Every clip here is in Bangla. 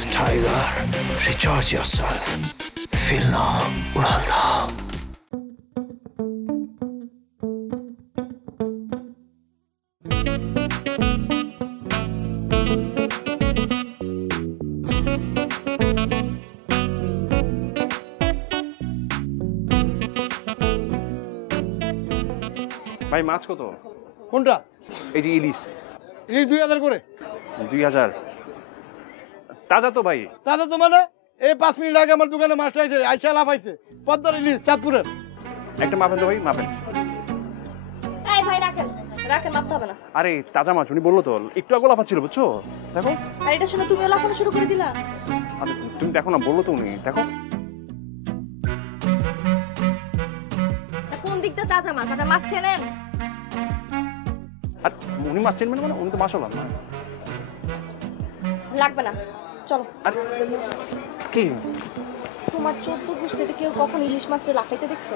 the tiger. Recharge yourself. Feel now, Uralda. ভাই মাছ কত? কোনটা? এই যে ইলিশ। ইলিশ 2000 করে। 2000 তাজা তো ভাই? তাজা তো মানে এই 5 মিনিট আগে আমার দোকানে মাছটা আইছে, আইসা লাভ আইছে। পদ্মার ইলিশ চাঁদপুরের। একটা মাপেন তো ভাই, মাপেন। এই ভাই রাখেন, রাখেন, মাপতে হবে না। আরে তাজা মাছ উনি বললো তো, একটু আগে লাফাচ্ছিল বুঝছো? দেখো। আর এটা শুনে তুমিও লাফানো শুরু করে দিলা? আরে তুমি দেখো না, বললো তো উনি, দেখো। কোন দিকটা তাজা মাছ? আপনার মাছ চেনেন? আর উনি মাছ চিনবেন মানে? উনি তো মাছ হলাম না। লাগবে না, চলো। আর কি তোমার 14 গোষ্ঠীতে কেউ কখন ইলিশ মাছে লাফাইতে দেখছে?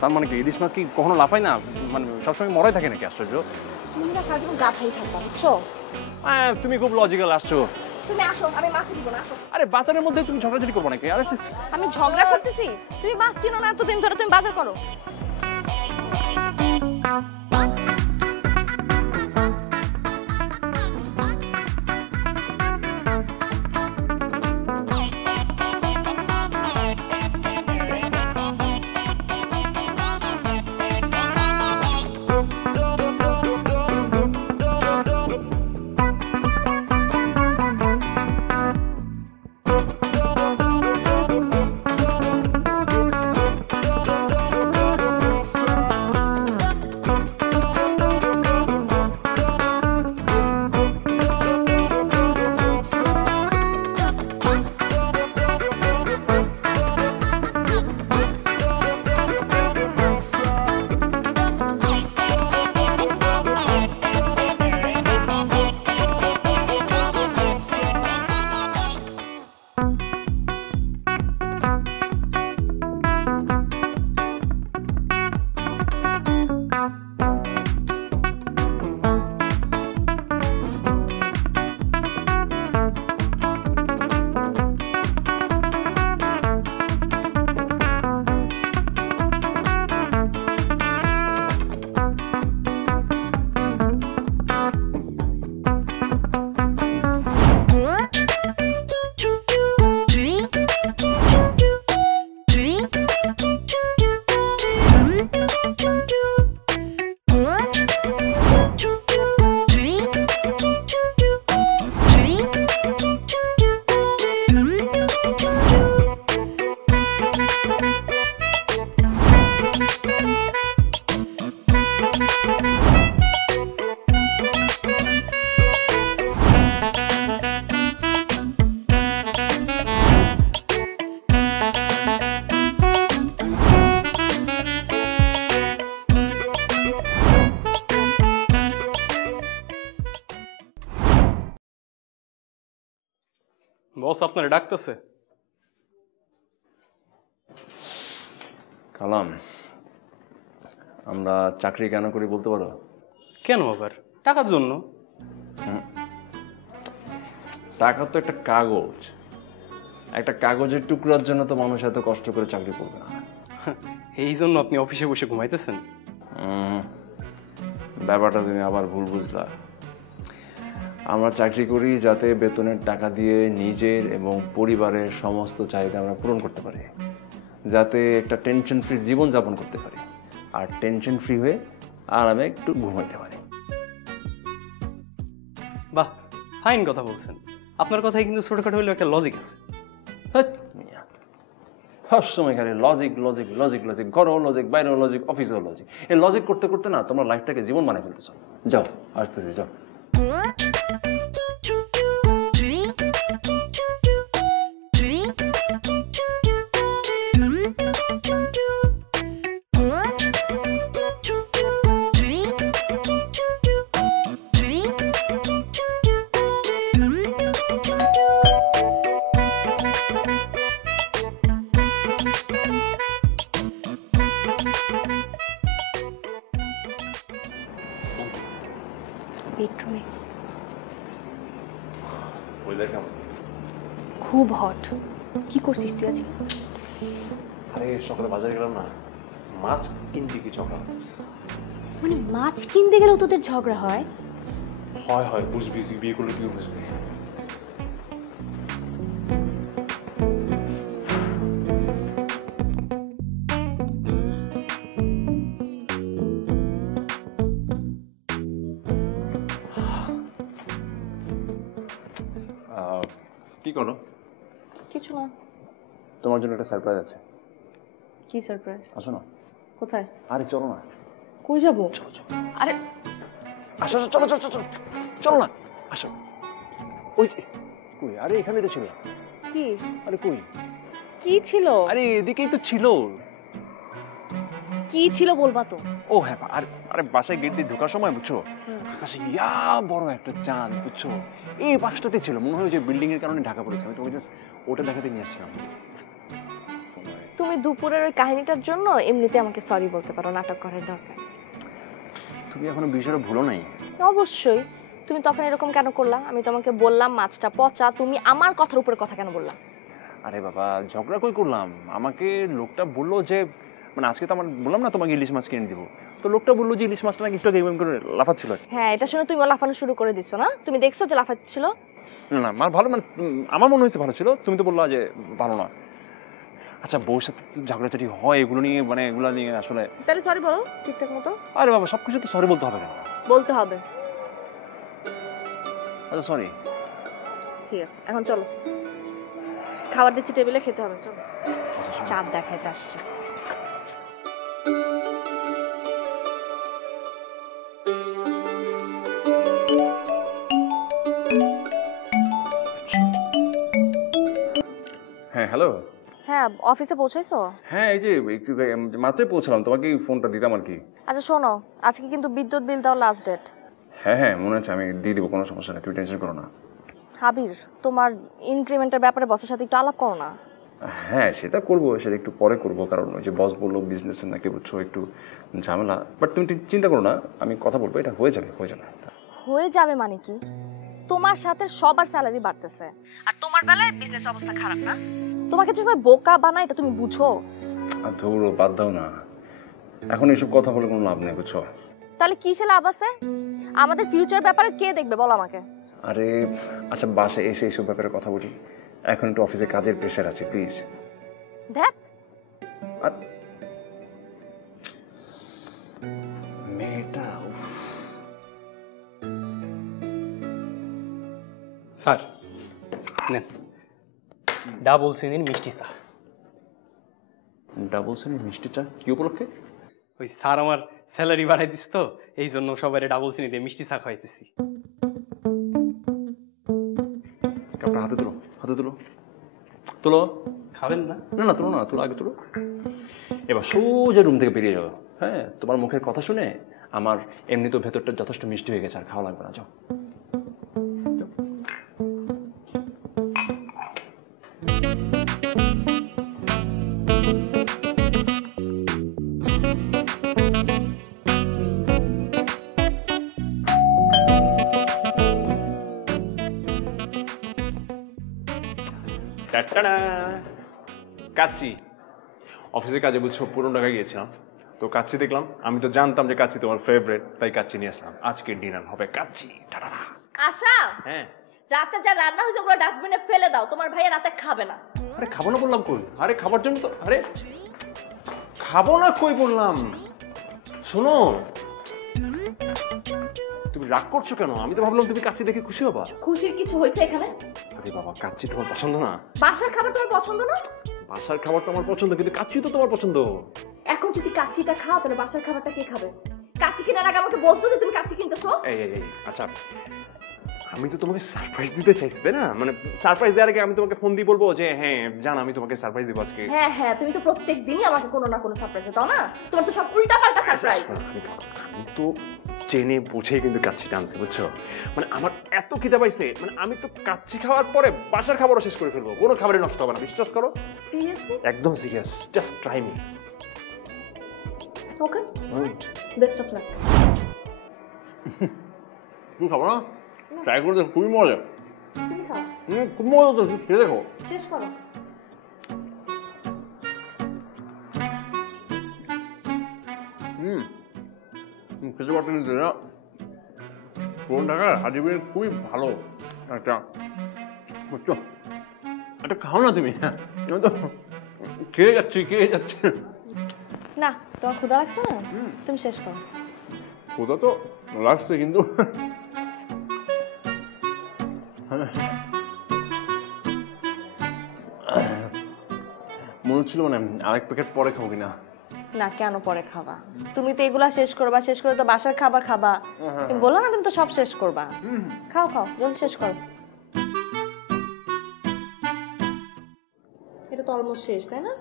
তার মানে কি ইলিশ মাছ কি কখনো লাফায় না? মানে সবসময় মরাই থাকে নাকি? আশ্চর্য। তুমি না সারাজীবন গাধাই থাকবা, বুঝছো? তুমি খুব লজিক্যাল আসছো। তুমি আসো, আমি মাছ দিব না, আসো। আরে বাজারের মধ্যে তুমি ঝগড়াঝাটি করবো নাকি? আরে আমি ঝগড়া করতেছি? তুমি মাছ চিনো না এতদিন ধরে, তুমি বাজার করো। বস আপনারে ডাকতেছে। কালাম, আমরা চাকরি কেন করি বলতে পারো? কেন আবার? টাকার জন্য। টাকা তো একটা কাগজ, একটা কাগজের টুকরার জন্য তো মানুষ এত কষ্ট করে চাকরি করবে না। এই জন্য আপনি অফিসে বসে ঘুমাইতেছেন? ব্যাপারটা তুমি আবার ভুল বুঝলা। আমরা চাকরি করি যাতে বেতনের টাকা দিয়ে নিজের এবং পরিবারের সমস্ত চাহিদা আমরা পূরণ করতে পারি, যাতে একটা টেনশন ফ্রি জীবনযাপন করতে পারি, আর টেনশন ফ্রি হয়ে আরামে একটু ঘুমাইতে পারি। বাহ, ফাইন কথা বলছেন। আপনার কথাই কিন্তু ছোটখাটো হলেও একটা লজিক আছে। সবসময় খালি লজিক লজিক লজিক লজিক, ঘরেও লজিক, বাইরেও লজিক, অফিসেও লজিক। এই লজিক করতে করতে না তোমার লাইফটাকে জীবন বানিয়ে ফেলতেছো। যাও, আসতেছি, যাও। বেডরুমে। ওয়েদার কেমন? খুব হট। কি করছিস তুই আজকে? আরে সকালে বাজারে গেলাম না, মাছ কিনতে কি ঝগড়া হচ্ছে। মানে মাছ কিনতে গেলেও তোদের ঝগড়া হয়? হয় হয়, বুঝবি, তুই বিয়ে করলে তুই বুঝবি। কি করো? কিছু না। তোমার জন্য একটা সারপ্রাইজ আছে। কি সারপ্রাইজ? আসো না। কোথায়? আরে চলো না। কই যাবো? আরে আসো আসো, চলো চলো চলো চলো না, আসো। ওই যে, কই? আরে এখানে তো ছিল। কি? আরে কই? কি ছিল? আরে এদিকেই তো ছিল। কি ছিল বলবা তো? ও হ্যাঁ, আরে আরে বাসায় গেট দিয়ে ঢোকার সময় বুঝছো, আকাশে ইয়া বড় একটা চাঁদ, বুঝছো, এই পাশটাতে ছিল। মনে হয় যে বিল্ডিং এর কারণে ঢাকা পড়েছে। আমি তোমাকে জাস্ট ওটা দেখাতে নিয়ে আসছিলাম। তুমি দুপুরের ওই কাহিনীটার জন্য এমনিতে আমাকে সরি বলতে পারো, নাটক করার দরকার। তুমি এখনো বিষয়টা ভুলো নাই? অবশ্যই। তুমি তখন এরকম কেন করলা? আমি তোমাকে বললাম মাছটা পচা, তুমি আমার কথার উপরে কথা কেন বললা? আরে বাবা, ঝগড়া কই করলাম? আমাকে লোকটা বললো যে, মানে আজকে তো আমার বললাম না তোমাকে ইলিশ মাছ কিনে দিব, তো লোকটা বললো যে ইলিশ মাছটা নাকি একটু গেম করে লাফাচ্ছিল। হ্যাঁ, এটা শুনে তুমি লাফানো শুরু করে দিছো না? তুমি দেখছো যে লাফাচ্ছিল? না না, আমার ভালো, মানে আমার মনে হয়েছে ভালো ছিল, তুমি তো বললা যে ভালো না। আচ্ছা, বউর সাথে ঝগড়াঝাটি হয় এগুলো নিয়ে, মানে এগুলো নিয়ে আসলে। তাহলে সরি বলো ঠিকঠাক মতো। আরে বাবা, সবকিছু তো সরি বলতে হবে কেন? বলতে হবে। আচ্ছা সরি। ঠিক আছে, এখন চলো। খাবার দিচ্ছি টেবিলে, খেতে হবে, চলো। চাঁদ দেখাইতে আসছে। হ্যাঁ হ্যালো। হ্যাঁ, অফিসে পৌঁছাইছো? হ্যাঁ, এই যে একটু মাত্রই পৌঁছলাম, তোমাকে ফোনটা দিতাম আর কি। আচ্ছা শোনো, আজকে কিন্তু বিদ্যুৎ বিল দেওয়ার লাস্ট ডেট। হ্যাঁ হ্যাঁ, মনে আছে, আমি দিয়ে দিব, কোনো সমস্যা নেই, তুমি টেনশন করো না। হাবির, তোমার ইনক্রিমেন্টের ব্যাপারে বসের সাথে একটু আলাপ করো না। হ্যাঁ, সেটা করবো, সেটা একটু পরে করবো, কারণ ওই যে বস বললো বিজনেসের নাকি বুঝছো একটু ঝামেলা। বাট তুমি চিন্তা করো না, আমি কথা বলবো, এটা হয়ে যাবে হয়ে যাবে। হয়ে যাবে মানে কি? তোমার সাথে সবার স্যালারি বাড়তেছে, আর তোমার বেলায় বিজনেস অবস্থা খারাপ না? তোমাকে যে সবাই বোকা বানায় এটা তুমি বুঝো? আর ধরো, বাদ দাও না, এখন এইসব কথা বলে কোনো লাভ নেই, বুঝছো। তাহলে কিসে লাভ আছে? আমাদের ফিউচার ব্যাপারে কে দেখবে বলো আমাকে? আরে আচ্ছা, বাসায় এসে এইসব ব্যাপারে কথা বলি, এখন একটু অফিসে কাজের প্রেশার আছে, প্লিজ। দেখ, আর মেয়েটা, স্যার নেন, ডাবল চিনির মিষ্টি চা। ডাবল শ্রেণীর মিষ্টি চা কি উপলক্ষে? ওই স্যার আমার স্যালারি বাড়াই দিচ্ছে তো, এই জন্য সবাই ডাবল চিনি দিয়ে মিষ্টি চা খাইতেছি। আপনার হাতে তুলো, হাতে তুলো, তুলো। খাবেন না? না না, তুলো না, তুলো, আগে তুলো। এবার সোজা রুম থেকে বেরিয়ে যাও। হ্যাঁ, তোমার মুখের কথা শুনে আমার এমনি তো ভেতরটা যথেষ্ট মিষ্টি হয়ে গেছে, আর খাওয়া লাগবে না, যাও। কাচ্চি অফিসে কাজে বুঝছো, পুরনো ঢাকা গিয়েছিলাম, তো কাচ্চি দেখলাম, আমি তো জানতাম যে কাচ্চি তোমার ফেভারিট, তাই কাচ্চি নিয়ে আসলাম। আজকে ডিনার হবে কাচ্চি। আশা, হ্যাঁ, রাতে যা রান্না হয়েছে ওগুলো ডাস্টবিনে ফেলে দাও, তোমার ভাইয়া রাতে খাবে না। আরে খাবো না বললাম কই? আরে খাবার জন্য তো, আরে খাবো না কই বললাম। শোনো, তুমি রাগ করছো কেন? আমি তো ভাবলাম তুমি কাচ্চি দেখে খুশি হবা। খুশির কিছু হয়েছে এখানে? আরে বাবা, কাচ্চি তোমার পছন্দ না? বাসার খাবার তোমার পছন্দ না? বাসার খাবার তো আমার পছন্দ, কিন্তু কাচ্চি তো তোমার পছন্দ। এখন যদি কাচ্চিটা খাও তাহলে বাসার খাবারটা কে খাবে? কাচ্চি কেনার আগে আমাকে বলছো যে তুমি কাচ্চি কিনতেছো। এই এই এই, আচ্ছা, আমি তো তোমাকে সারপ্রাইজ দিতে চাইছি, তাই না? মানে সারপ্রাইজ দেওয়ার আগে আমি তোমাকে ফোন দিয়ে বলবো যে হ্যাঁ জান, আমি তোমাকে সারপ্রাইজ দিব আজকে। হ্যাঁ হ্যাঁ, তুমি তো প্রত্যেক দিনই আমাকে কোনো না কোনো সারপ্রাইজ দাও না? তোমার তো সব উল্টাপাল্টা সারপ্রাইজ। আমি তো জেনে বুঝেই কিন্তু কাচ্চিটা আনছি, বুঝছো? মানে আমার এত খিদে পাইছে, মানে আমি তো কাচ্চি খাওয়ার পরে বাসার খাবারও শেষ করে ফেলবো, কোনো খাবারই নষ্ট হবে না, বিশ্বাস করো। সিরিয়াসলি? একদম serious, just try me. Okay, best of luck. তুমি খাবো না? ট্রাই করে দেখো, খুবই মজা। তুমি খাও। খুব মজা তো, খেয়ে দেখো। শেষ করো। খেতে পারতেন না, পুরনো ঢাকার হাজি বিরিয়ানি খুবই ভালো একটা, বুঝছো? একটা খাও না তুমি, আমি তো খেয়ে যাচ্ছি। না তোমার ক্ষুধা লাগছে না, তুমি শেষ করো। ক্ষুধা তো লাগছে, কিন্তু মনে হচ্ছিল মানে আরেক প্যাকেট পরে খাবো কিনা। না কেন পরে খাবা, তুমি তো এগুলা শেষ করবা, শেষ করে তো বাসার খাবার খাবা। তুমি বললা না তুমি তো সব শেষ করবা। খাও জলদি শেষ করো। এটা তো অলমোস্ট শেষ, তাই না?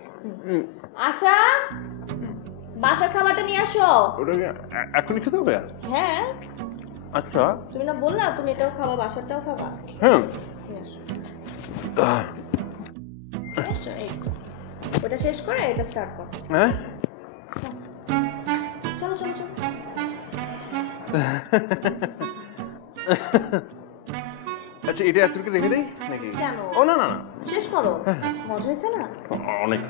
আশা, বাসার খাবারটা নিয়ে আসো। ওটা কি এখনই খেতে হবে? হ্যাঁ। আচ্ছা। তুমি না বললা তুমি এটাও খাবা, বাসারটাও খাবা? হ্যাঁ। নিয়ে আসো। এসো, এই তো। ওটা শেষ করে এটা স্টার্ট করো। হ্যাঁ। চলো। আচ্ছা, এটা এতটুকু রেখে দেই নাকি? কেন? ও না, শেষ করো। মজা হয়েছে না? অনেক।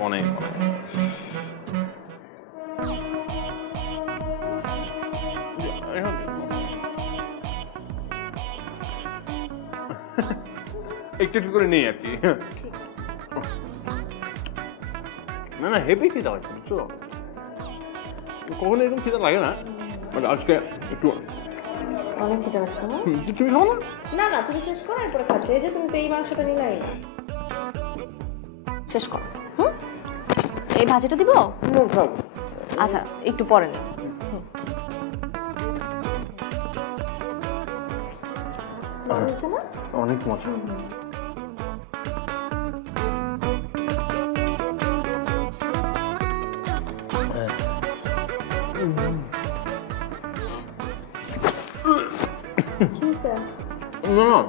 একটু করে নেই আর কি। না হেভি খিদা হচ্ছে, বুঝছো? কখনো এরকম খিদা লাগে না, বাট আজকে একটু। অনেক খেতে পারছো না? তুমি খাবো না? না তুমি শেষ করো, এরপরে খাচ্ছি। এই যে তুমি তো এই মাংসটা নিলাই না। শেষ করো। এই ভাজিটা দিব? আচ্ছা একটু পরে নে। অনেক মজা। না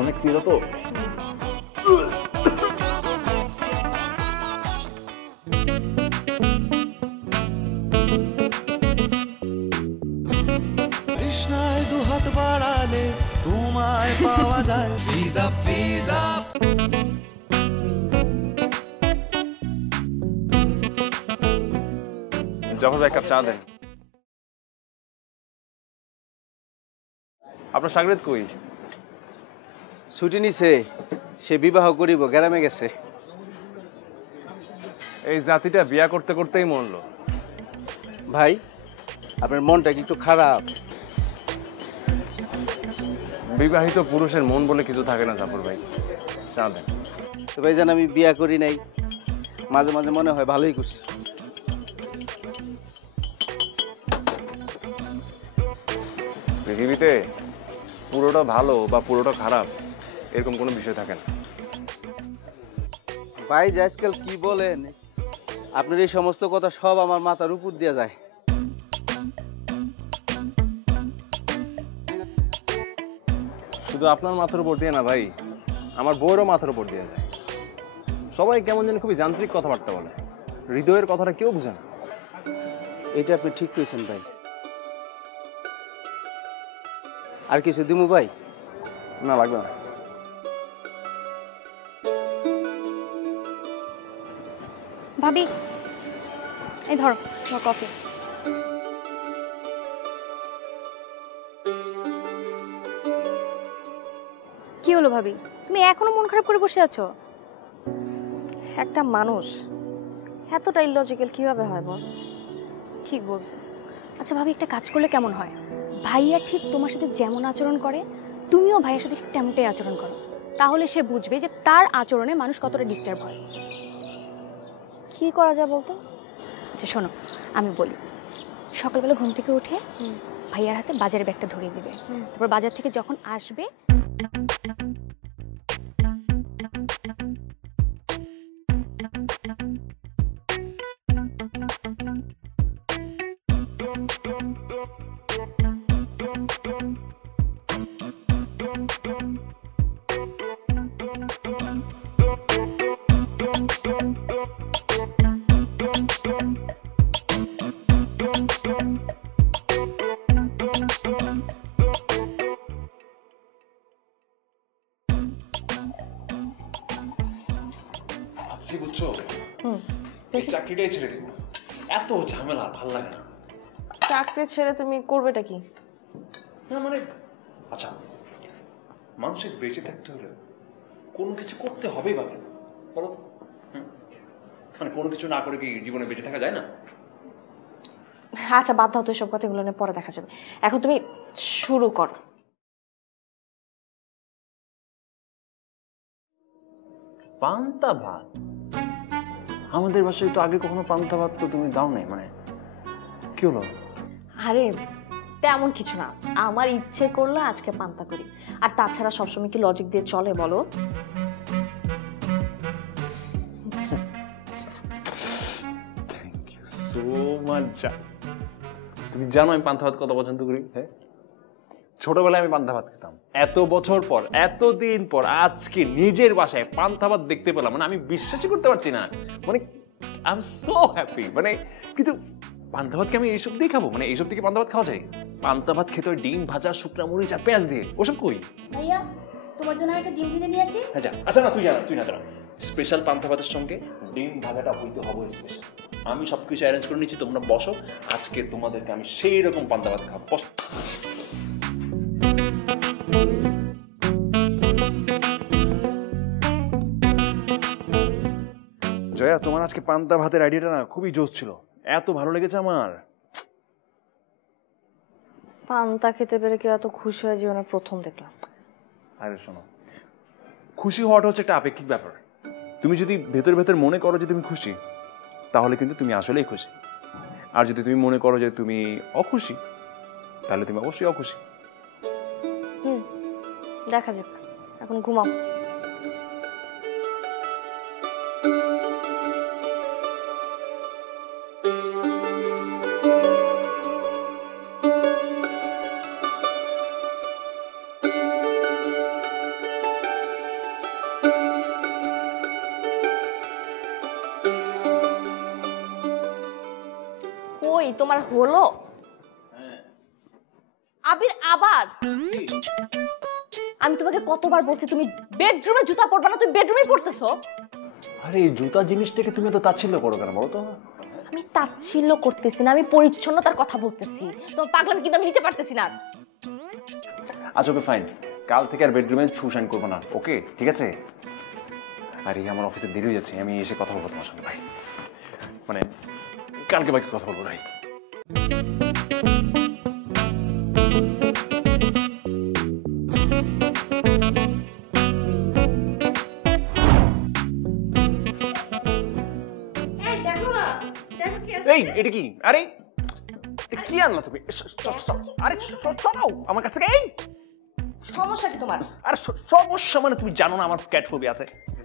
অনেক খিদা তো। কৃষ্ণায় দুহাত বাড়ালে তোমায় পাওয়া যায়। ভিজা যখন এক কাপ চা দেন। আপনার সাগরেদ কই? ছুটি নিছে, সে বিবাহ করিব, গ্রামে গেছে। এই জাতিটা বিয়া করতে করতেই মরলো। ভাই আপনার মনটা কি একটু খারাপ? বিবাহিত পুরুষের মন বলে কিছু থাকে না জাফর ভাই, চা দেন। তো ভাই জান আমি বিয়া করি নাই, মাঝে মাঝে মনে হয় ভালোই করছি। পৃথিবীতে পুরোটা ভালো বা পুরোটা খারাপ এরকম কোনো বিষয় থাকে না। ভাই যে আজকাল কি বলেন, আপনার এই সমস্ত কথা সব আমার মাথার উপর দিয়ে যায়। শুধু আপনার মাথার উপর দিয়ে না ভাই, আমার বউয়েরও মাথার উপর দিয়ে যায়। সবাই কেমন যেন খুবই যান্ত্রিক কথাবার্তা বলে, হৃদয়ের কথাটা কেউ বুঝে না। এটা আপনি ঠিক কইছেন ভাই। আর কিছু দিমু ভাই? না লাগবে না। ভাবি এই ধরো তোমার কফি। কি হলো ভাবি, তুমি এখনো মন খারাপ করে বসে আছো? একটা মানুষ এতটা ইলজিক্যাল কিভাবে হয় বল? ঠিক বলছো। আচ্ছা ভাবি, একটা কাজ করলে কেমন হয়? ভাইয়া ঠিক তোমার সাথে যেমন আচরণ করে তুমিও ভাইয়ের সাথে ঠিক তেমনটাই আচরণ করো, তাহলে সে বুঝবে যে তার আচরণে মানুষ কতটা ডিস্টার্ব হয়। কি করা যায় বলতো? আচ্ছা শোনো আমি বলি, সকালবেলা ঘুম থেকে উঠে ভাইয়ার হাতে বাজারের ব্যাগটা ধরিয়ে দিবে, তারপর বাজার থেকে যখন আসবে ভাবছি বুঝছো এই চাকরিটাই ছেড়ে দেবো, এত ঝামেলা ভাল লাগে না। চাকরি ছেড়ে তুমি করবেটা কি? না মানে আচ্ছা, মানুষের বেঁচে থাকতে হলে কোনো কিছু করতে হবেই বা কেন বলো? মানে কোনো কিছু না করে কি জীবনে বেঁচে থাকা যায় না? আচ্ছা বাদ দাও তো এসব কথাগুলো নিয়ে, পরে দেখা যাবে। এখন তুমি শুরু করো। পান্তা ভাত? আমাদের বাসায় তো আগে কখনো পান্তা ভাত তো তুমি দাও নাই, মানে কি হলো? আরে তেমন কিছু না, আমার ইচ্ছে করলো আজকে পান্তা করি। আর তাছাড়া সবসময় কি লজিক দিয়ে চলে বলো? Thank you so much. তুমি জানো আমি পান্তা ভাত কত পছন্দ করি। হ্যাঁ, ছোটবেলায় আমি পান্তা ভাত খেতাম, এত বছর পর এতদিন পর আজকে নিজের বাসায় পান্তা ভাত দেখতে পেলাম, মানে আমি বিশ্বাসই করতে পারছি না। মানে আই এম সো হ্যাপি। মানে কিন্তু পান্তা ভাতকে আমি এইসব দিয়ে খাবো? মানে এইসব থেকে পান্তা ভাত খাওয়া যায়? পান্তা ভাত খেতে হয় ডিম ভাজা, শুকনা মরিচ আর পেঁয়াজ দিয়ে, ওসব কই? ভাইয়া তোমার জন্য একটা ডিম ভেজে নিয়ে আসি। হ্যাঁ যা। আচ্ছা না, তুই না দাঁড়া, স্পেশাল পান্তা ভাতের সঙ্গে ডিম ভাজাটা হইতে হবে স্পেশাল। আমি সবকিছু অ্যারেঞ্জ করে নিচ্ছি, তোমরা বসো, আজকে তোমাদেরকে আমি সেই রকম পান্তা ভাত খাবো। জয়া, তোমার আজকে পান্তা ভাতের আইডিয়াটা না খুবই জোশ ছিল, এত ভালো লেগেছে আমার। পান্তা খেতে পেরে কেউ এত খুশি হয় জীবনে প্রথম দেখলাম। আরে শোনো, খুশি হওয়াটা হচ্ছে একটা আপেক্ষিক ব্যাপার। তুমি যদি ভেতর ভেতর মনে করো যে তুমি খুশি, তাহলে কিন্তু তুমি আসলেই খুশি। আর যদি তুমি মনে করো যে তুমি অখুশি, তাহলে তুমি অবশ্যই অখুশি। দেখা যাক, এখন ঘুমাও। ওই তোমার হলো? আবির আবার আমি তোমাকে কতবার বলছি তুমি বেডরুমে জুতা পরবা না, তুমি বেডরুমে পরতেছো। আরে এই জুতা জিনিসটাকে তুমি তো তাচ্ছিল্য করো কেন বলো তো? আমি তাচ্ছিল্য করতেছি না, আমি পরিচ্ছন্নতার কথা বলতেছি। তোমার পাগলামি কিন্তু আমি নিতে পারতেছি না। আচ্ছা ওকে ফাইন, কাল থেকে আর বেডরুমে শুশান করবো না, ওকে ঠিক আছে? আর এই আমার অফিসে দেরি হয়ে যাচ্ছে, আমি এসে কথা বলবো তোমার সঙ্গে ভাই, মানে কালকে বাকি কথা বলবো ভাই। এই এটা কি? আরে কি আনলা তুমি? আরে সরাও আমার কাছ থেকে। এই সমস্যা কি তোমার? আরে সমস্যা মানে তুমি জানো না আমার ক্যাট ফোবিয়া আছে।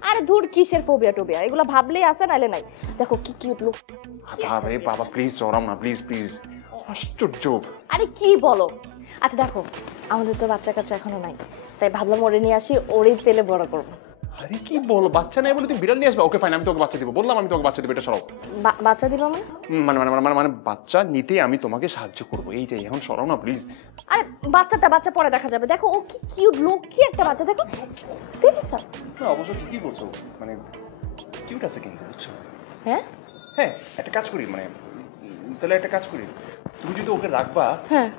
আরে দূর, কিসের ফোবিয়া টোবিয়া, এগুলো ভাবলেই আছে নাইলে নাই। দেখো কি কিউট লোক। আরে বাবা প্লিজ সরাও না, প্লিজ প্লিজ। আশ্চর্য। আরে কি বলো? আচ্ছা দেখো, আমাদের তো বাচ্চা কাচ্চা এখনো নাই, তাই ভাবলাম ওরে নিয়ে আসি, ওরই তেলে বড় করবো। আরে কি বলো, বাচ্চা নাই বলে তুমি বিড়াল নিয়ে আসবে? ওকে ফাইন, আমি তোমাকে বাচ্চা দিব, বললাম আমি তোমাকে বাচ্চা দিব, এটা সরাও। বাচ্চা দিল মানে? মানে বাচ্চা নিতে আমি তোমাকে সাহায্য করবো, এইটাই, এখন সরাও না প্লিজ। আরে বাচ্চা পরে দেখা যাবে। দেখো ও কি কিউট লোক, কি একটা বাচ্চা, দেখো দেখেছো? না অবশ্য ঠিকই বলছো, মানে কিউট আছে কিন্তু, বুঝছো? হ্যাঁ হ্যাঁ, একটা কাজ করি, মানে তাহলে একটা কাজ করি, তুমি যদি ওকে রাখবা, হ্যাঁ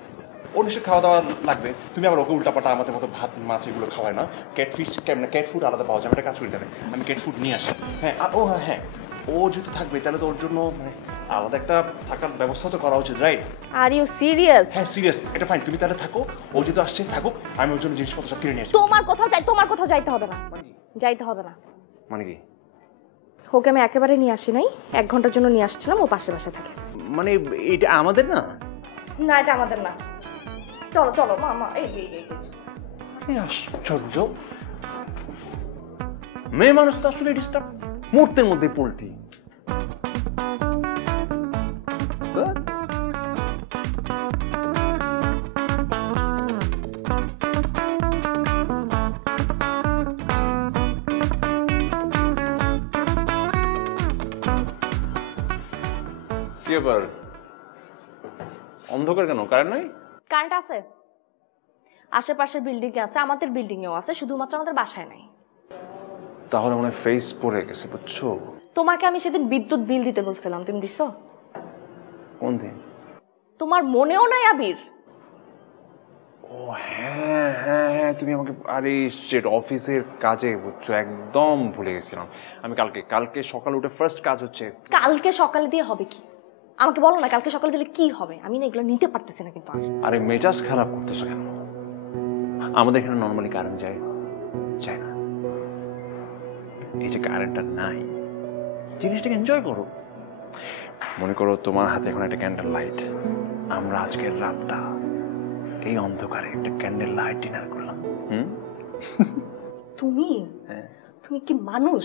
ওর নিশ্চয় খাওয়া দাওয়া লাগবে, তুমি আবার ওকে উল্টাপাটা আমাদের মতো ভাত মাছ এগুলো খাওয়ায় না, ক্যাটফিশ ক্যাট ফুড আলাদা পাওয়া যায়, একটা কাজ করি তাহলে আমি ক্যাট ফুড নিয়ে আসি। হ্যাঁ আর হ্যাঁ ও যেহেতু থাকবে তাহলে তো ওর জন্য মানে আলাদা একটা থাকার ব্যবস্থা তো করা উচিত, রাইট? Are you serious? হ্যাঁ সিরিয়াস, এটা ফাইন, তুমি তাহলে থাকো, ও যেহেতু আসছে থাকুক, আমি ওর জন্য জিনিসপত্র সব কিনে নিয়ে আসি। তোমার কোথাও যাইতে হবে না, যাইতে হবে না। মানে কি? ওকে আমি একেবারে নিয়ে আসি নাই, 1 ঘন্টার জন্য নিয়ে আসছিলাম, ও পাশের বাসায় থাকে। মানে এটা আমাদের না? না এটা আমাদের না। চলো চলো মা, এই আশ্চর্য, মেয়ে মানুষ তো আসলে ডিস্টার্ব, মুহূর্তের মধ্যে পোল্ট্রি। কি ব্যাপার, অন্ধকার কেন? কারেন্ট নাই? কারেন্ট আছে, আশেপাশের বিল্ডিং এ আছে, আমাদের বিল্ডিং এও আছে, শুধুমাত্র আমাদের বাসায় নাই। তাহলে মনে হয় ফেস পড়ে গেছে, বুঝছো? তোমাকে আমি সেদিন বিদ্যুৎ বিল দিতে বলছিলাম, তুমি দিছো? কোন দিন? তোমার মনেও নাই আবির? ও হ্যাঁ হ্যাঁ হ্যাঁ, তুমি আমাকে, আরে শিট, অফিসের কাজে বুঝছো, একদম ভুলে গেছিলাম। আমি কালকে সকালে উঠে ফার্স্ট কাজ হচ্ছে। কালকে সকালে দিয়ে হবে কি? আমাকে বলো না কালকে সকালে দিলে কি হবে? আমি না এগুলো নিতে পারতেছি না কিন্তু। আরে মেজাজ খারাপ করতেছো কেন? আমাদের এখানে নর্মালি কারেন্ট যায় না। এই যে কারেন্টটা নাই, জিনিসটাকে এনজয় করো। মনে করো তোমার হাতে এখন একটা ক্যান্ডেল লাইট, আমরা আজকের রাতটা এই অন্ধকারে একটা ক্যান্ডেল লাইট ডিনার করলাম। তুমি তুমি কি মানুষ?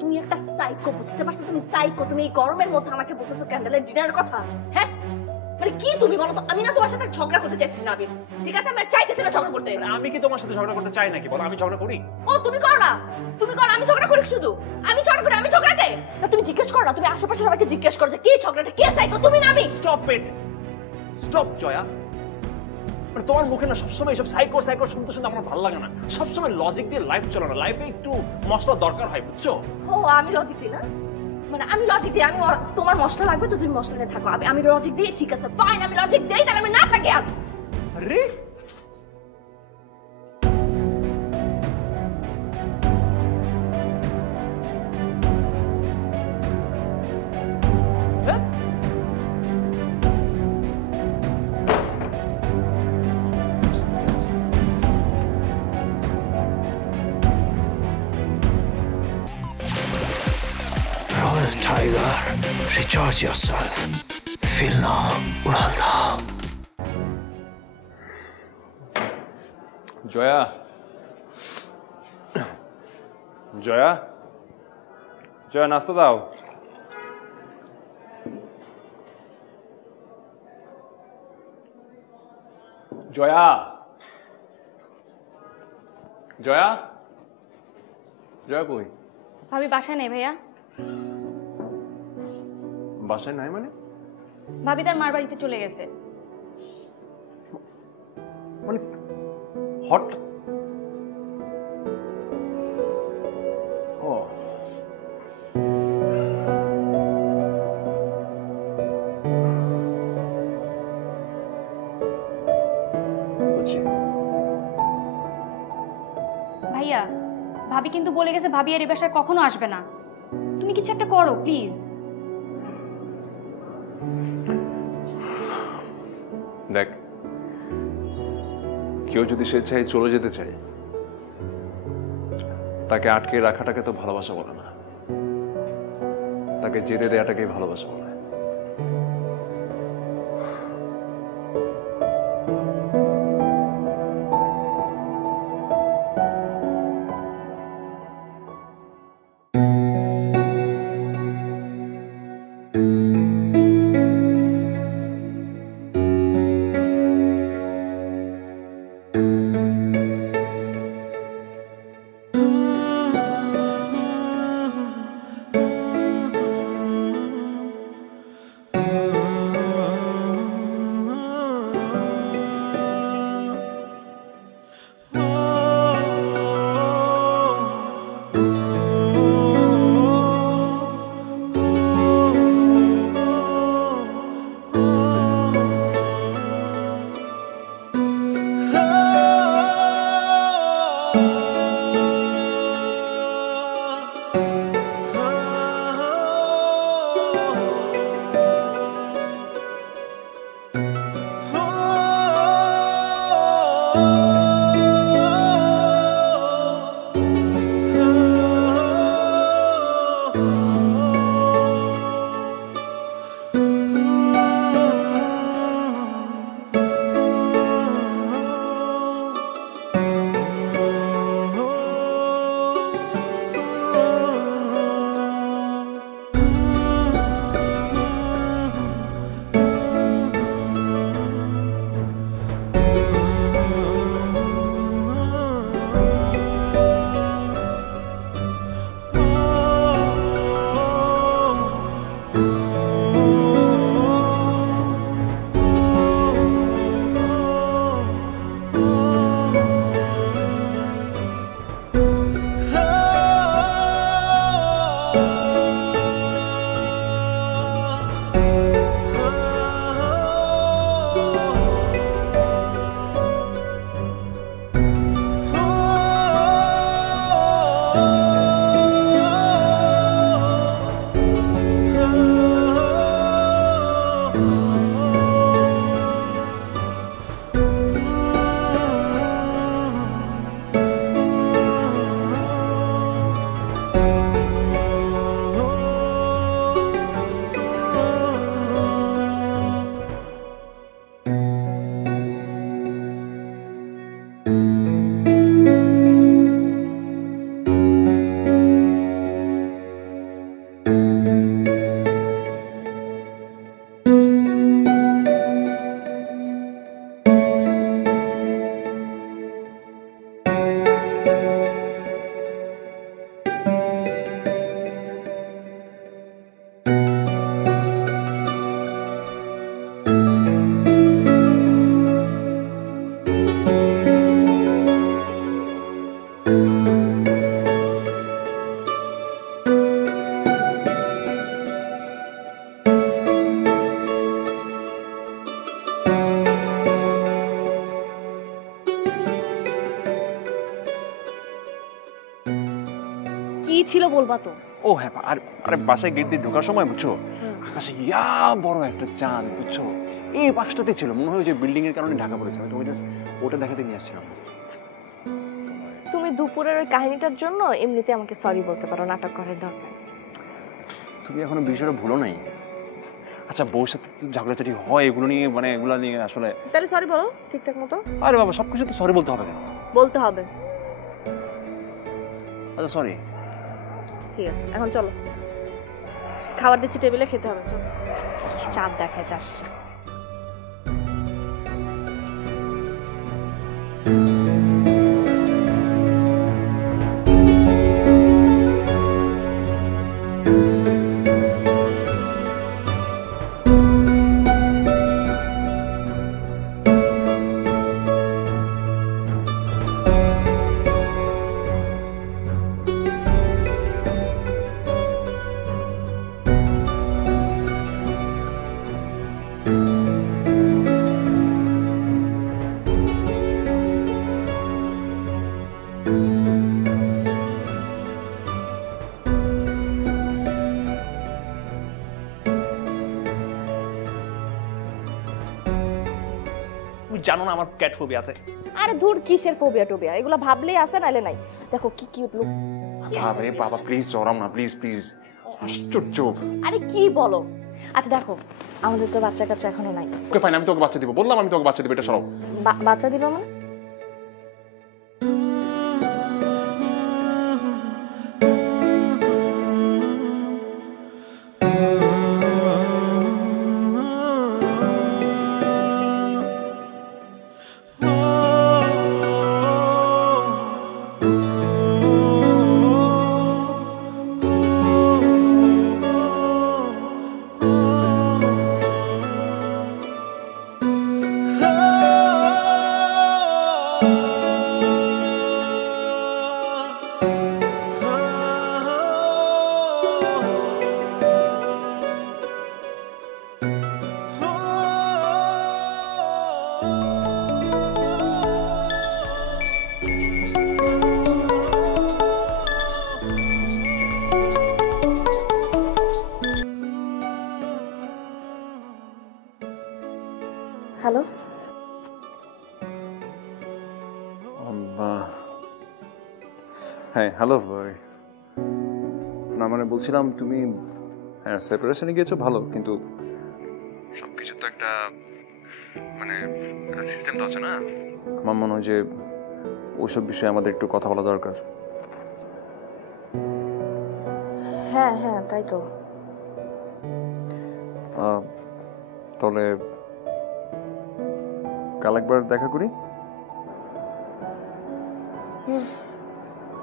তুমি একটা সাইকো, বুঝতে পারছো? তুমি সাইকো। তুমি এই গরমের মধ্যে আমাকে বলতেছো ক্যান্ডেলের ডিনারের কথা? হ্যাঁ মানে কি তুমি বলো তো? আমি না তোমার সাথে ঝগড়া করতে চাইছি না আবির, ঠিক আছে? আমি চাইতেছি না ঝগড়া করতে। আমি কি তোমার সাথে ঝগড়া করতে চাই নাকি? বলো, আমি ঝগড়া করি? ও তুমি করো না, তুমি করো। আমি ঝগড়া করি শুধু? আমি ঝগড়া করি? আমি ঝগড়াটে না? তুমি জিজ্ঞেস করো না, তুমি আশেপাশে সবাইকে জিজ্ঞেস করো যে কে ঝগড়াটা, কে সাইকো, তুমি না আমি? Stop it, stop Jaya. মানে তোমার মুখে না সবসময় এসব সাইকো সাইকো শুনতে শুনতে আমার ভালো লাগে না। সবসময় লজিক দিয়ে লাইফ চলো না, লাইফে একটু মশলা দরকার হয়, বুঝছো? ও আমি লজিক দিই না? মানে আমি লজিক দিই? আমি তোমার মশলা লাগবে তো তুমি মশলা নিয়ে থাকো, আমি লজিক দিই, ঠিক আছে ফাইন, আমি লজিক দিই, তাহলে আমি না থাকি আর। আরে Royal Tiger, recharge yourself. Feel now, Uralda. Jaya, Jaya, Jaya, নাস্তা দাও। জয়া, জয়া, জয়া কই? ভাবি বাসায় নেই ভাইয়া। বাসায় নাই মানে? ভাবি তার মার বাড়িতে চলে গেছে। মানে হট? ও বুঝছি। ভাইয়া, ভাবি কিন্তু বলে গেছে ভাবি আর এই বাসায় কখনো আসবে না। তুমি কিছু একটা করো প্লিজ। দেখ, কেউ যদি স্বেচ্ছায় চলে যেতে চায়, তাকে আটকে রাখাটাকে তো ভালোবাসা বলে না, তাকে যেতে দেওয়াটাকেই ভালোবাসা বলে। ছিল বলবা তো? ও হ্যাঁ, আর আরে বাসায় গেট দিয়ে ঢোকার সময় বুঝছো আকাশে ইয়া বড় একটা চাঁদ, বুঝছো এই পাশটাতে ছিল, মনে হয় যে বিল্ডিং এর কারণে ঢাকা পড়েছে। আমি জাস্ট ওটা দেখাতে নিয়ে আসছিলাম। তুমি দুপুরের ওই কাহিনীটার জন্য এমনিতে আমাকে সরি বলতে পারো, নাটক করার দরকার। তুমি এখনো বিষয়টা ভুলো নাই? আচ্ছা বউর সাথে ঝগড়াঝাটি হয় এগুলো নিয়ে, মানে এগুলো নিয়ে আসলে। তাহলে সরি বলো ঠিকঠাক মতো। আরে বাবা সবকিছু তো সরি বলতে হবে কেন? বলতে হবে। আচ্ছা সরি। ঠিক আছে, এখন চলো, খাবার দিচ্ছি টেবিলে, খেতে হবে। চলো, চাঁদ দেখাতে আসছে। জানো না আমার ক্যাট ফোবিয়া আছে। আরে ধুর, কিসের ফোবিয়া টোবিয়া, এগুলো ভাবলেই আছে, নাইলে নাই। দেখো কি কিউট লুক। আরে বাবা প্লিজ চড়াও না, প্লিজ প্লিজ। আশ্চর্য। আরে কি বলো? আচ্ছা দেখো, আমাদের তো বাচ্চা কাচ্চা এখনো নাই। ওকে ফাইন, আমি তোকে বাচ্চা দিব, বললাম আমি তোকে বাচ্চা দিব, এটা সরাও। বাচ্চা দিবা মানে? হ্যালো, হ্যাঁ হ্যালো ভাই। না মানে বলছিলাম তুমি সেপারেশনে গিয়েছো ভালো, কিন্তু সবকিছু তো একটা মানে একটা সিস্টেম তো আছে না। আমার মনে হয় যে ওইসব বিষয়ে আমাদের একটু কথা বলা দরকার। হ্যাঁ হ্যাঁ তাই তো। তাহলে কাল একবার দেখা করি।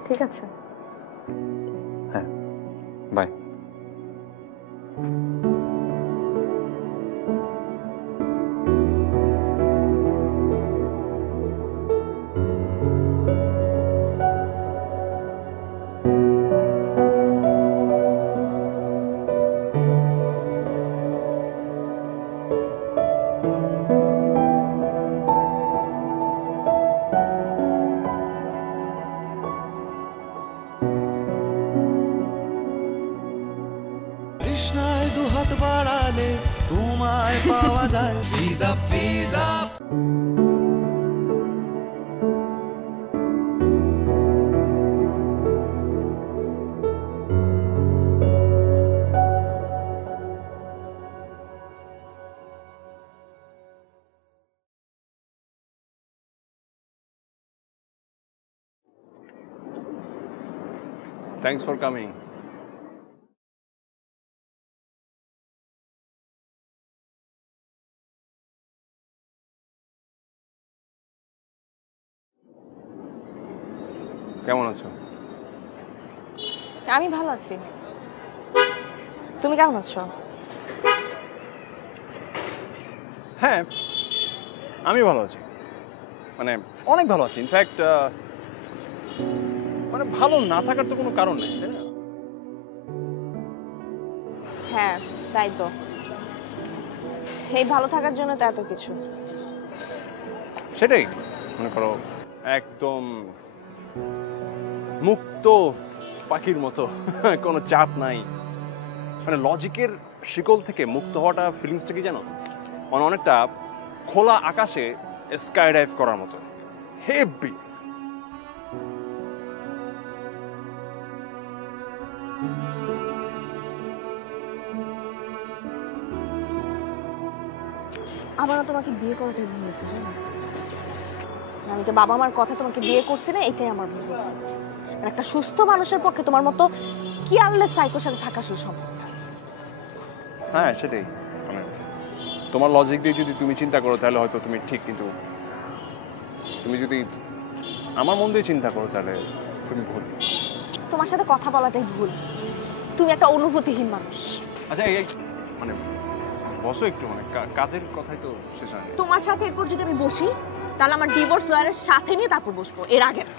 ঠিক আছে, হ্যাঁ বাই। তৃষ্ণায় দুহাত বাড়ালে তোমায় পাওয়া যায় ভিজা ভিজা। Thanks for coming. কেমন আছো? আমি ভালো আছি, তুমি কেমন আছো? হ্যাঁ আমি ভালো আছি, মানে অনেক ভালো আছি। ইনফ্যাক্ট মানে ভালো না থাকার তো কোনো কারণ নেই, তাই না? হ্যাঁ তাই তো, এই ভালো থাকার জন্য তো এত কিছু। সেটাই মনে করো, একদম মুক্ত পাখির মতো, কোনো চাপ নাই। মানে লজিকের শিকল থেকে মুক্ত হওয়াটা ফিলিংসটা কি জানো, মানে অনেকটা খোলা আকাশে স্কাই ডাইভ করার মতো হেভি। আমারও তোমাকে বিয়ে করতে ভুল হয়েছে জানো। আমি যে বাবা মার কথা তোমাকে বিয়ে করছি না, এটাই আমার ভুল হয়েছে। একটা সুস্থ মানুষের পক্ষে তোমার মতো কেয়ারলেস সাইকোর সাথে থাকা আসলে সম্ভব না। হ্যাঁ সেটাই, মানে তোমার লজিক দিয়ে যদি তুমি চিন্তা করো তাহলে হয়তো তুমি ঠিক, কিন্তু তুমি যদি আমার মন দিয়ে চিন্তা করো তাহলে তুমি ভুল। তোমার সাথে কথা বলাটাই ভুল। তুমি একটা অনুভূতিহীন মানুষ। আচ্ছা এই মানে বসো একটু, মানে কাজের কথাই তো শেষ হয়। তোমার সাথে এরপর যদি আমি বসি তাহলে আমার ডিভোর্স লয়ারের সাথে নিয়ে তারপর বসবো, এর আগে না।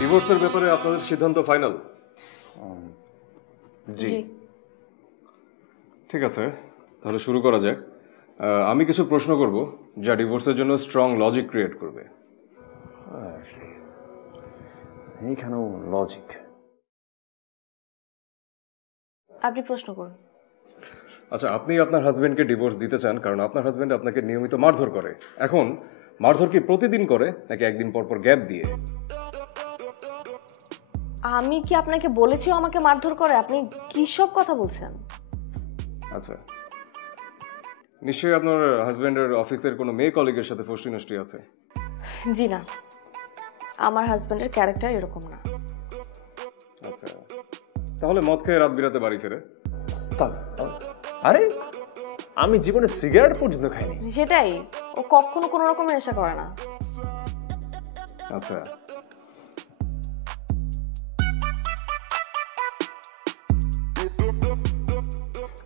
ডিভোর্সের ব্যাপারে আপনাদের সিদ্ধান্ত ফাইনাল? জি। ঠিক আছে, তাহলে শুরু করা যাক। আমি কিছু প্রশ্ন করব যা ডিভোর্সের জন্য স্ট্রং লজিক ক্রিয়েট করবে। এইখানেও লজিক। আপনি প্রশ্ন করুন। আচ্ছা, আপনি আপনার হাজবেন্ডকে ডিভোর্স দিতে চান কারণ আপনার হাজবেন্ড আপনাকে নিয়মিত মারধর করে। এখন মারধর কি প্রতিদিন করে নাকি একদিন পর পর গ্যাপ দিয়ে? আমি কি আপনাকে বলেছি ও আমাকে মারধর করে? আপনি কি সব কথা বলছেন? আচ্ছা, নিশ্চয়ই আপনার হাজবেন্ডের অফিসের কোনো মেয়ে কলিগের সাথে ফষ্টি নষ্টি আছে? জি না, আমার হাজবেন্ডের ক্যারেক্টার এরকম না। আচ্ছা, তাহলে মদ খেয়ে রাত বিরাতে বাড়ি ফেরে? আরে আমি জীবনে সিগারেট পর্যন্ত খাইনি। সেটাই, ও কখনো কোনো রকম নেশা করে না। আচ্ছা,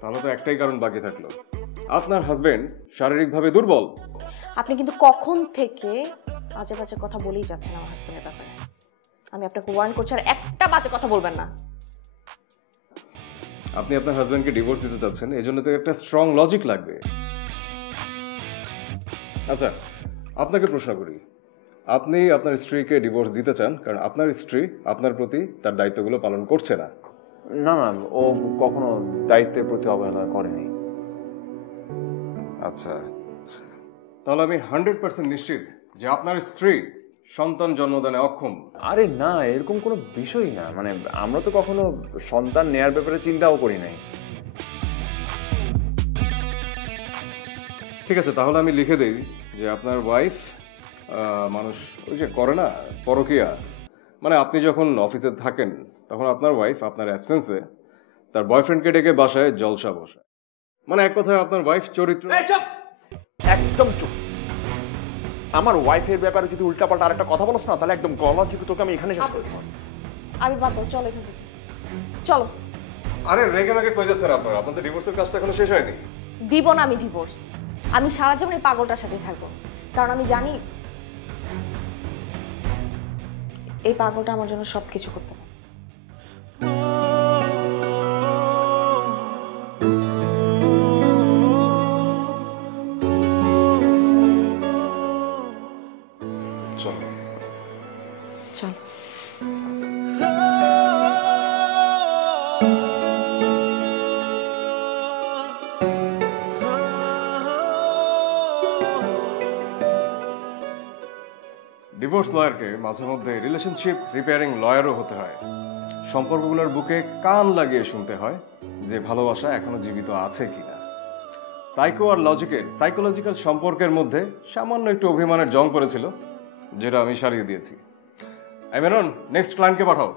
তাহলে তো একটাই কারণ বাকি থাকলো, আপনার হাজবেন্ড শারীরিকভাবে দুর্বল। আপনি কিন্তু কখন থেকে আজে বাজে কথা বলেই যাচ্ছেন আমার হাজবেন্ডের ব্যাপারে। আমি আপনাকে ওয়ার্ন করছি, আর একটা বাজে কথা বলবেন না। আপনি আপনার হাজবেন্ডকে ডিভোর্স দিতে চাচ্ছেন, এই জন্য তো একটা স্ট্রং লজিক লাগবে। আচ্ছা, আপনাকে প্রশ্ন করি, আপনি আপনার স্ত্রীকে ডিভোর্স দিতে চান কারণ আপনার স্ত্রী আপনার প্রতি তার দায়িত্বগুলো পালন করছে না? না না, ও কখনো দায়িত্বের প্রতি অবহেলা করেনি। আচ্ছা, তাহলে আমি 100% নিশ্চিত যে আপনার স্ত্রী সন্তান জন্মদানে অক্ষম। আরে না, এরকম কোনো বিষয়ই না। মানে আমরা তো কখনো সন্তান নেয়ার ব্যাপারে চিন্তাও করি নাই। ঠিক আছে, তাহলে আমি লিখে দেই যে আপনার ওয়াইফ মানুষ ওই যে করে না পরকীয়া, মানে আপনি যখন অফিসে থাকেন তখন আপনার ওয়াইফ আপনার অ্যাবসেন্সে তার বয়ফ্রেন্ডকে ডেকে বাসায় জলসা বসায়। মানে এক কথায় আপনার ওয়াইফ চরিত্র। একদম চুপ। আমার ওয়াইফের ব্যাপারে যদি উল্টাপাল্টা আরেকটা কথা বলছ না তাহলে একদম গলা ঝুঁকে তোকে আমি এখানে শেষ করে দেবো। আমি বাদ দাও, চলো এখান থেকে, চলো। আরে রেগে মেগে কই যাচ্ছেন আপনারা? আপনাদের ডিভোর্সের কাজটা এখনো শেষ হয়নি। দিব না আমি ডিভোর্স। আমি সারা জীবন এই পাগলটার সাথে থাকবো, কারণ আমি জানি এই পাগলটা আমার জন্য সবকিছু করতে পারে। চলো চলো। ডিভোর্স লয়ারকে মাঝে মধ্যে রিলেশনশিপ রিপেয়ারিং লয়ারও হতে হয়। সম্পর্কগুলোর বুকে কান লাগিয়ে শুনতে হয় যে ভালোবাসা এখনো জীবিত আছে কিনা। সাইকো আর লজিকের সাইকোলজিক্যাল সম্পর্কের মধ্যে সামান্য একটু অভিমানের জং পড়েছিল, যেটা আমি সারিয়ে দিয়েছি। মেনন, নেক্সট ক্লায়েন্টকে পাঠাও।